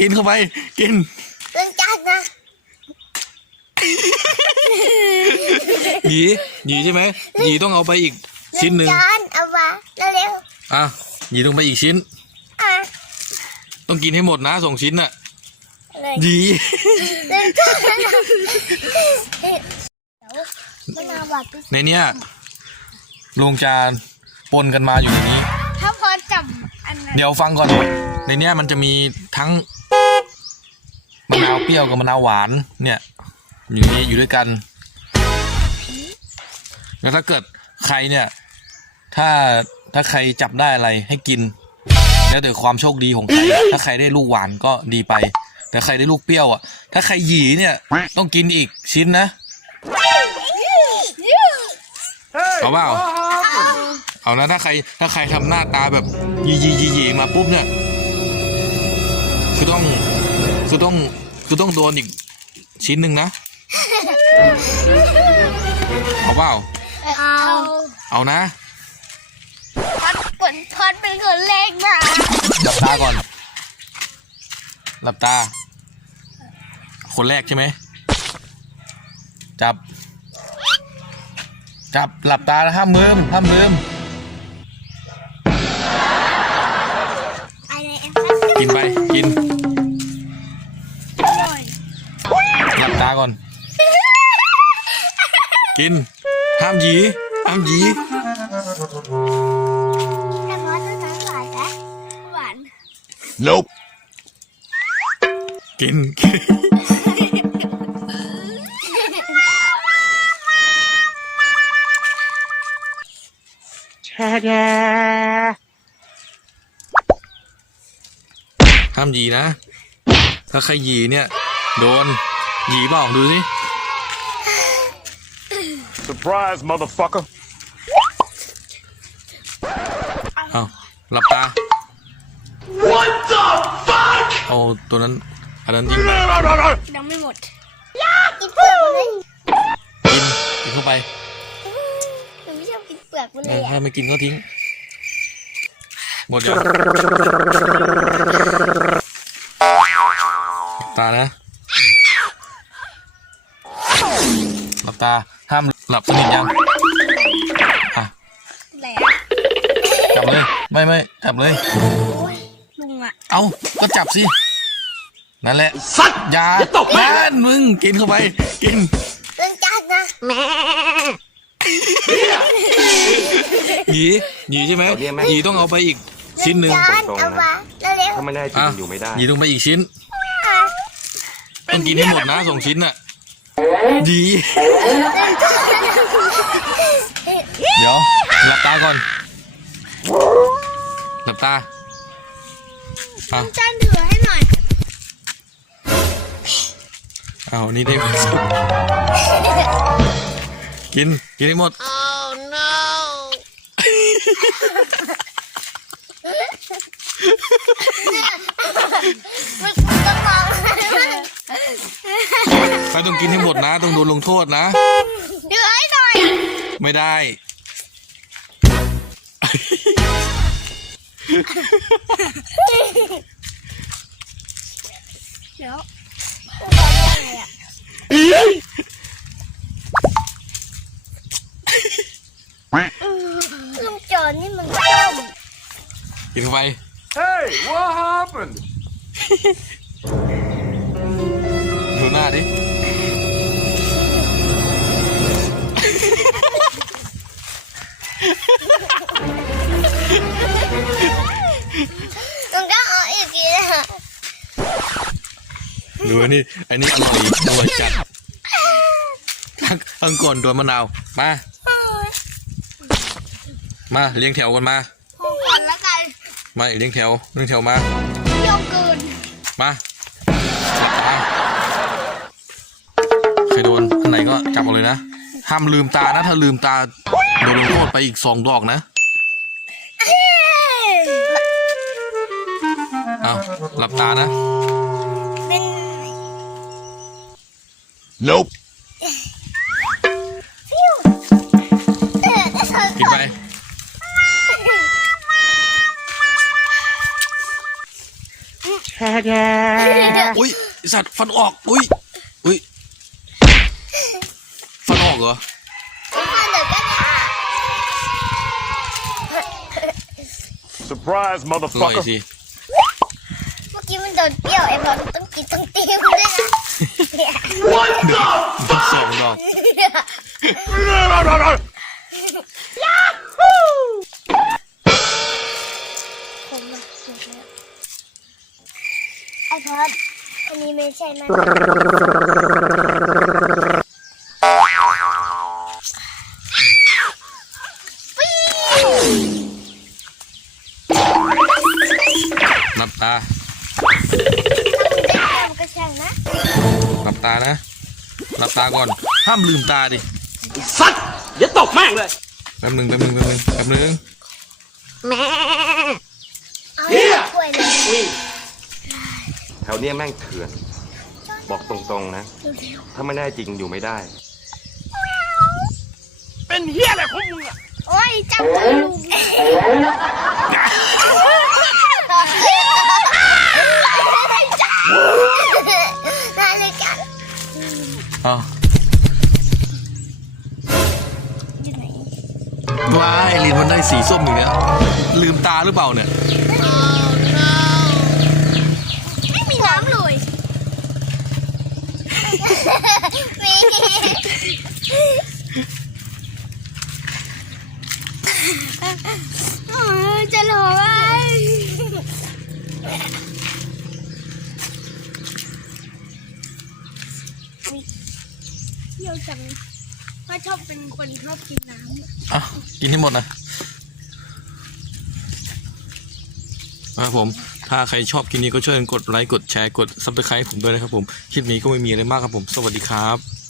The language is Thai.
กินเข้าไป กิน เรื่องจัดนะหยีหยีใช่ไหมหยีต้องเอาไปอีกชิ้นหนึ่งจานเอามาเร็วอะหยีต้องไปอีกชิ้น ๆอะต้องกินให้หมดนะสองชิ้นน่ะเลยหยี เรื่องจัดนะเดี๋ยวมะนาวหวานไปในเนี้ยลงจานปนกันมาอยู่ในนี้ ถ้าพอจับอันนั้นเดี๋ยวฟังก่อน ในเนี้ยมันจะมีทั้งมะนาว เปรี้ยวกับมะนาวหวานเนี่ยอยู่นี้อยู่ด้วยกัน แล้วถ้าเกิดใครเนี่ย ถ้าถ้าใครจับได้อะไรให้กิน แล้วแต่ความโชคดีของใครถ้าใครได้ลูกหวานก็ดีไป แต่ใครได้ลูกเปรี้ยวอะ ถ้าใครหยีเนี่ยต้องกินอีกชิ้นนะเอาเปล่าเอานะถ้าใครถ้าใครทำหน้าตาแบบยียียียีมาปุ๊บเนี่ยคือต้องคือต้อง คือต้องโดนอีกชิ้นหนึ่งนะเอาเปล่าเอาเอานะพัดผลพัดเป็นคนเล็กนะหลับตาก่อน หลับตา คนแรกใช่ไหมจับ จับหลับตาแล้วห้ามลืมห้ามลืมอะไรแอมกินไปกิน กิน ห้ามหยีห้ามหยีแต่ว่าต้นน้ำหวานนะหวาน Nope. กินกินห้ามหยีนะ ถ้าใครหยีเนี่ย โดนหยีเปล่าดูสิ Surprise, motherfucker. เอาหลับตา What the fuck? เอาตัวนั้น อันนั้นยิงไปยังไม่หมดกินเปลือกมันเลยกินกินเข้าไปหนูไม่ชอบกินเปลือกมันเอเลอยถ้าอะไม่กินก็ทิ้ง หมดยังต ห้ามหลับสนิทยังอะอะไรอะจับเลยไม่ไม่จับเลย โอ้ยลุงอะเอาก็จับสินั่นแหละสัตว์อย่าอย่าตบแม่นั่นมึงกินเข้าไปกินเรื่องจัดนะหยีหยีใช่ไหมเอาเนี่ยไหมหยีต้องเอาไปอีกชิ้นหนึ่งจานเอามาเร็วถ้าไม่ได้จริอะงอยู่ไม่ได้หยีต้องไปอีกชิ้น ต้องกินให้หมดนะสองชิ้นน่ะ ดี เดี๋ยวหลับตาก่อนหลับตาอะๆจานถือให้หน่อยเอานี่ได้ความสุขกิน กินให้หมด Oh no มัน ต้องมองใครต้องกินให้หมดนะ ต้องโดนลงโทษนะ เดือให้หน่อยไม่ได้ เดี๋ยวลุงจอนนี่มันต้มกินเข้าไป Hey, what happened? ดูหน้าดิลุงต้องเอาอีกทีนะดูอันนี้อันนี้อร่อยอร่อยจัดทั้งทั้งก่อนโดนมะนาว มา มาเลี้ยงแถวกันมาพอก่อนแล้วกัน มาเลี้ยงแถวเลี้ยงแถวมาเที่ยวเกินมา ไหนก็จับเอาเลยนะ ห้ามลืมตานะ ถ้าลืมตาโดนลงโทษไปอีกสองดอกนะเอาหลับตานะเป็น Nope. เออได้สองกินไปคนอุ้ยไอ้สัตว์ฟันออก อุ้ยอุ้ย ฟันออ กเหรอฟันเดี๋ยวก็เนี่ย Surprise, อร่อย motherfucker. สิเมื่อกี้มันโดนเปรี้ยวไอ้พอมันต้องกินต้องตีมันด้วยนะเนี่ยสองดอกผมอะสุดแล้วไอ้พอดอันนี้ไม่ใช่มัน หลับตานะหลับตาก่อน ห้ามลืมตาดิสัตว์อย่าตกแม่งเลยแป๊บหนึงแป๊บหนึงแป๊บหนึงแป๊บหนึงเอาถ้วยเลยแถวเนี้ยแม่งเถื่อน บอกตรงๆนะ ถ้าไม่แน่จริงอยู่ไม่ได้ เป็นเฮียอะไรของมึงอะโอ้ยจับมือลุง อ้าวว้ายลินมันได้สีส้มอย่เนี้ยลืมตาหรือเปล่าเนี่ย ไม่มีน้ำเลยมีเออจะหลอกไอ้ เที่ยวจังพ่อชอบเป็นคนชอบกินน้ำอะกินให้หมดนะครับผม ถ้าใครชอบคลิปนี้ก็ช่วยกันกดไลค์ กดแชร์ กดซับสไครต์ผมด้วยนะครับผม คลิปนี้ก็ไม่มีอะไรมากครับผม สวัสดีครับ